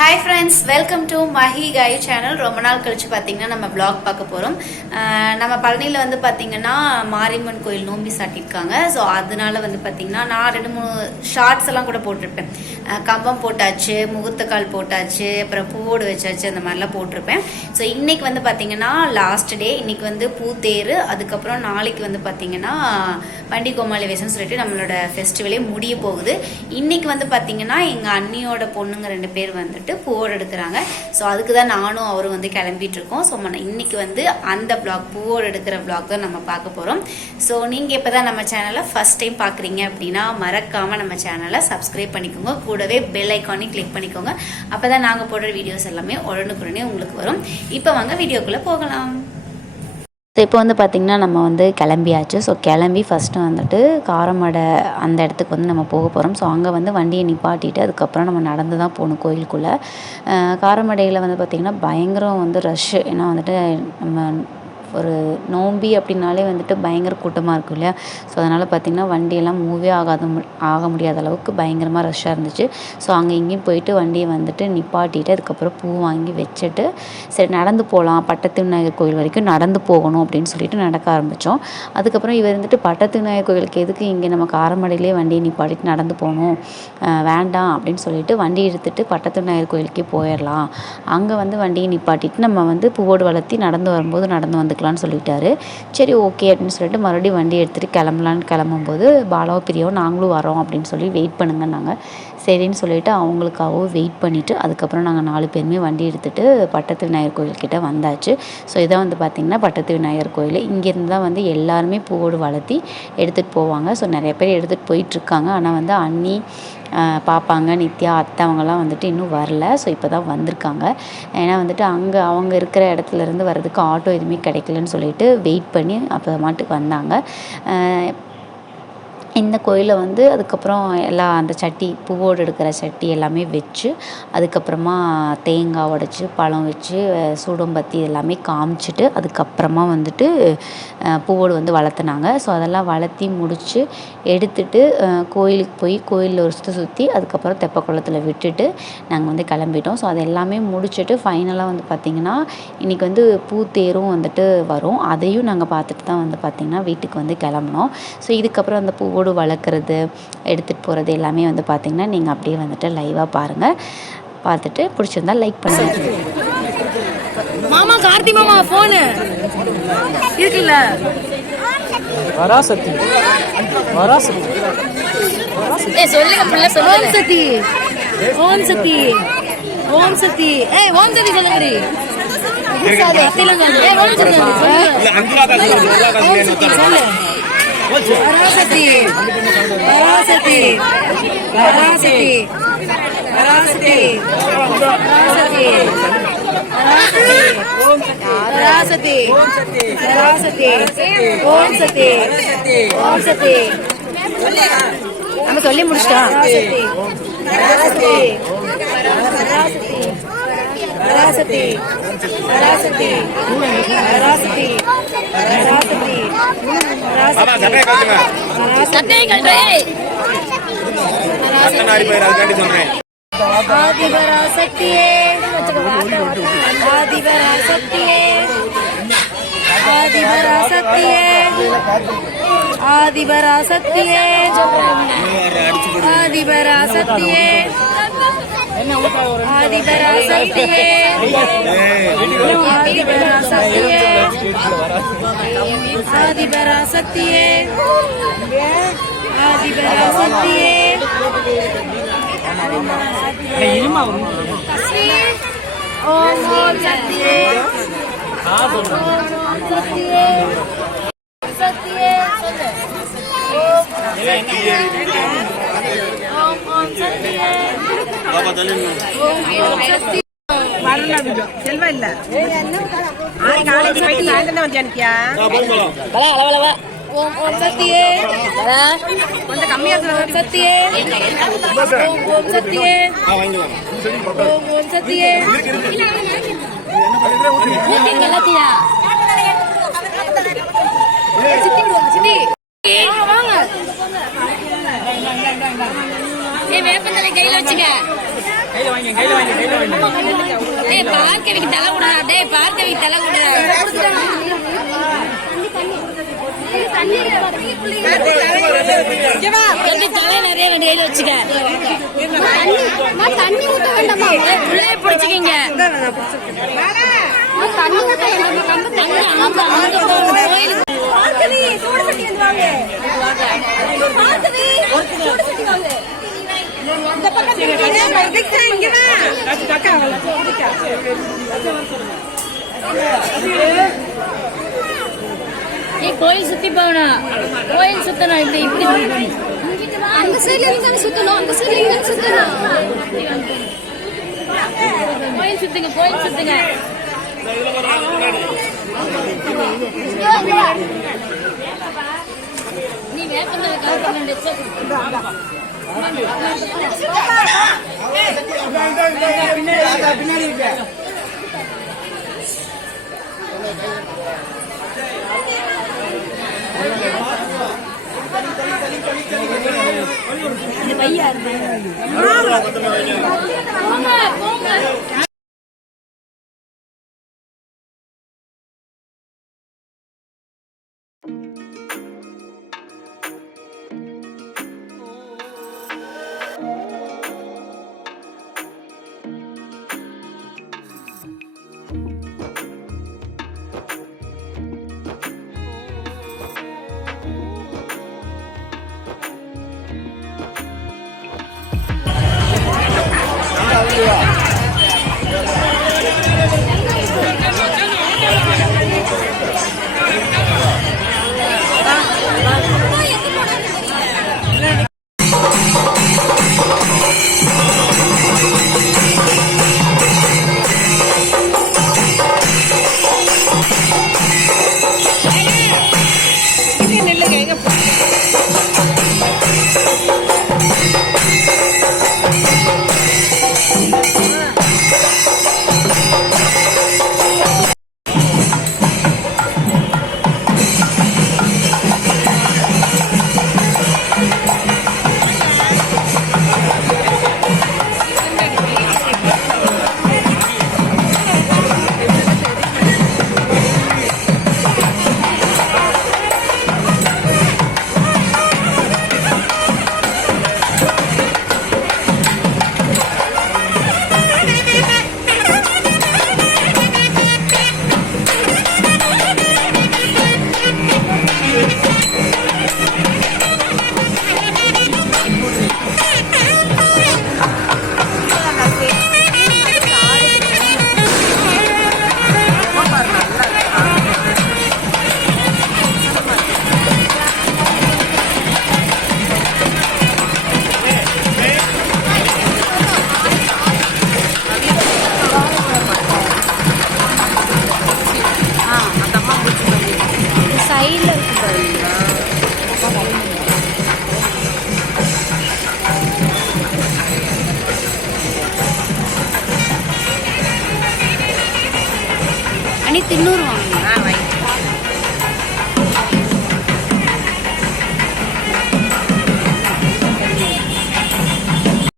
Hi friends, welcome to Mahi Gayu channel. ரொம்ப நாள் கழிச்சு பாத்தீங்கன்னா நம்ம vlog பார்க்க போறோம். நம்ம பழனியில வந்து பாத்தீங்கன்னா மாரியம்மன் கோயில் நோம்பி சாட்டிருக்காங்க. சோ அதனால வந்து பாத்தீங்கன்னா நான் 2-3 ஷார்ட்ஸ் எல்லாம் கூட போட்டிருப்பேன். கம்பம் போட்டாச்சு, முகூர்த்தக்கால் போட்டாச்சு, அப்புறம் பூவோடு வச்சாச்சு, அந்த மாதிரிலாம் போட்டிருப்பேன். ஸோ இன்னைக்கு வந்து பாத்தீங்கன்னா லாஸ்ட் டே. இன்னைக்கு வந்து பூத்தேரு, அதுக்கப்புறம் நாளைக்கு வந்து பாத்தீங்கன்னா வண்டி கோமாளி வேஷம்னு சொல்லிட்டு நம்மளோட ஃபெஸ்டிவலே முடிய போகுது. இன்னைக்கு வந்து பாத்தீங்கன்னா எங்க அண்ணியோட பொண்ணுங்க 2 பேர் வந்துட்டு பூவோடு எடுக்கிறாங்க. ஸோ அதுக்கு தான் நானும் அவரும் வந்து கிளம்பிட்டு இருக்கோம். ஸோ இன்னைக்கு வந்து அந்த பிளாக், பூவோடு எடுக்கிற பிளாக் தான் நம்ம பார்க்க போறோம். ஸோ நீங்க இப்பதான் நம்ம சேனலை ஃபர்ஸ்ட் டைம் பாக்குறீங்க அப்படின்னா மறக்காம நம்ம சேனலை சப்ஸ்கிரைப் பண்ணிக்கோங்க, கூடவே பெல் ஐக்கானையும் கிளிக் பண்ணிக்கோங்க. அப்பதான் நாங்க போடுற வீடியோஸ் எல்லாமே உடனுக்குடனே உங்களுக்கு வரும். இப்போ வாங்க வீடியோக்குள்ள போகலாம். ஸோ இப்போ வந்து பார்த்திங்கன்னா நம்ம வந்து கிளம்பியாச்சு. ஸோ கிளம்பி ஃபஸ்ட்டு வந்துட்டு காரமடை அந்த இடத்துக்கு வந்து நம்ம போக போகிறோம். ஸோ அங்கே வந்து வண்டியை நிப்பாட்டிட்டு அதுக்கப்புறம் நம்ம நடந்து தான் போகணும் கோயிலுக்குள்ளே. காரமடையில் வந்து பார்த்திங்கன்னா பயங்கரம் வந்து ரஷ்ஷு. ஏன்னா வந்துட்டு நம்ம ஒரு நோம்பி அப்படின்னாலே வந்துட்டு பயங்கர கூட்டமாக இருக்கும் இல்லையா. ஸோ அதனால் பார்த்திங்கன்னா வண்டியெல்லாம் மூவே ஆக முடியாத அளவுக்கு பயங்கரமாக ரஷ்ஷாக இருந்துச்சு. ஸோ அங்கே இங்கேயும் போயிட்டு வண்டியை வந்துட்டு நிப்பாட்டிட்டு அதுக்கப்புறம் பூ வாங்கி வச்சுட்டு சரி நடந்து போகலாம், பட்டத்து விநாயகர் கோயில் வரைக்கும் நடந்து போகணும் அப்படின்னு சொல்லிட்டு நடக்க ஆரம்பித்தோம். அதுக்கப்புறம் இவர் வந்துட்டு பட்டத்து விநாயகர் கோயிலுக்கு எதுக்கு இங்கே நம்ம காரமடையிலே வண்டியை நிப்பாட்டிட்டு நடந்து போகணும், வேண்டாம் அப்படின்னு சொல்லிட்டு வண்டி எடுத்துகிட்டு பட்டத்து விநாயகர் கோயிலுக்கே போயிடலாம், அங்கே வந்து வண்டியை நிப்பாட்டிட்டு நம்ம வந்து பூவோடு வளர்த்தி நடந்து வரும்போது நடந்து வந்து சொல்லிட்டாரு. சரி ஓகே அப்படின்னு சொல்லிட்டு மறுபடியும் வண்டி எடுத்துகிட்டு கிளம்பலான்னு கிளம்பும்போது பாலாவும் பிரியாவும் நாங்களும் வரோம் அப்படின்னு சொல்லி வெயிட் பண்ணுங்க. நாங்கள் சரின்னு சொல்லிட்டு அவங்களுக்காகவும் வெயிட் பண்ணிவிட்டு அதுக்கப்புறம் நாங்கள் 4 பேருமே வண்டி எடுத்துகிட்டு பட்டத்து விநாயகர் கோயில்கிட்ட வந்தாச்சு. ஸோ இதான் வந்து பார்த்திங்கன்னா பட்டத்து விநாயகர் கோயில். இங்கேருந்து தான் வந்து எல்லாருமே பூவோடு வளர்த்தி எடுத்துகிட்டு போவாங்க. ஸோ நிறைய பேர் எடுத்துகிட்டு போயிட்டுருக்காங்க. ஆனால் வந்து அண்ணி, பாப்பாங்க, நித்யா, அத்தை அவங்கெல்லாம் வந்துட்டு இன்னும் வரல. ஸோ இப்போ தான் வந்திருக்காங்க. ஏன்னா வந்துட்டு அங்கே அவங்க இருக்கிற இடத்துலேருந்து வர்றதுக்கு ஆட்டோ எதுவுமே கிடைக்கலன்னு சொல்லிட்டு வெயிட் பண்ணி அப்போ மாட்டுக்கு வந்தாங்க. இந்த கோயிலை வந்து அதுக்கப்புறம் எல்லாம் அந்த சட்டி, பூவோடு எடுக்கிற சட்டி எல்லாமே வச்சு அதுக்கப்புறமா தேங்காய் உடைச்சி பழம் வச்சு சூடம்பத்தி எல்லாமே காமிச்சிட்டு அதுக்கப்புறமா வந்துட்டு பூவோடு வந்து வளர்த்துனாங்க. ஸோ அதெல்லாம் வளர்த்தி முடித்து எடுத்துட்டு கோயிலுக்கு போய் கோயிலில் ஒரு சுற்றி அதுக்கப்புறம் தெப்பக்குளத்தில் விட்டுட்டு நாங்கள் வந்து கிளம்பிட்டோம். ஸோ அது எல்லாமே முடிச்சுட்டு ஃபைனலாக வந்து பார்த்திங்கன்னா இன்றைக்கி வந்து பூத்தேரும் வந்துட்டு வரும். அதையும் நாங்கள் பார்த்துட்டு தான் வந்து பார்த்திங்கன்னா வீட்டுக்கு வந்து கிளம்பினோம். ஸோ இதுக்கப்புறம் அந்த பூவோடு வளர்க்குறது, எடுத்துகிட்டு போகிறது எல்லாமே வந்து பார்த்திங்கன்னா நீங்கள் அப்படியே வந்துட்டு லைவாக பாருங்கள். பார்த்துட்டு பிடிச்சிருந்தா லைக் பண்ணுங்க. மாமா கார்த்தி மாமா ஃபோனு இருக்குல்ல, வராசக்தி வராசக்தி ஏய் சொல்லுங்க புள்ள சொல்லுங்க. ஓம் சக்தி ஓம் சக்தி ஓம் சக்தி ஏய் ஓம் சக்தி சொல்லுங்கடி. அத்திலங்க ஏய் ஓம் சக்தி சொல்லு. பராசக்தி பராசக்தி பராசக்தி பராசக்தி பராசக்தி பராசக்தி பராசக்தி ஓம் சக்தி ஓம் சக்தி நம்ம சொல்லி முடிச்சிட்டோம். பராசக்தி பராசக்தி பராசக்தி பராசக்தி பராசக்தி பராசக்தி ஆதிபராசக்தியே ஆதிபராசக்தியே ஆதிபராசக்தியே ஆதிபராசக்தியே ஆதிபராசக்தியே ஆதிபராசக்தியே ஆதிபராசக்தியே ஆதிபராசக்தியே ஆதிபராசக்தியே ஓம் ஓம் சக்தியே ஓம் ஓம் சக்தியே சக்தியே ஓம் ஓம் சக்தியே ஓம் சக்தி செல்வா இல்ல காலேஜ் போயிட்டு சாயந்தரம் வந்து அனுப்பியா ஓம் ஓம் சக்தியே கொஞ்சம் கம்மியா ஓம் சக்தியே ஓம் ஓம் சக்தியே ஓம் ஓம் சக்தியே எல்லாத்தியா வாங்க வேப்பந்தலை கையில வச்சுக்க. டேய் பார்க்கவிக்கு தலை கொடுடா. டேய் பார்க்கவிக்கு தலை கொடுடா. எப்படி தலை நிறைய கையில வச்சுக்க. தண்ணி ஊத்த வேண்டாமா? பிள்ளைய பிடிச்சிக்கிங்க. தண்ணி ஊத்த வேண்டாமா? கோயில் சுத்தி போகணும். கோயில் சுத்தணும். இப்படி இப்படி அந்த சைடுல இருந்து சுத்தணும். அந்த சைடுல இருந்து சுத்தணும். கோயில் சுத்துங்க. கோயில் சுத்துங்க. நீ வேப்பந்தலை பின்னாடி இருக்க பையா இருக்கு. அனி 300 வாங்க.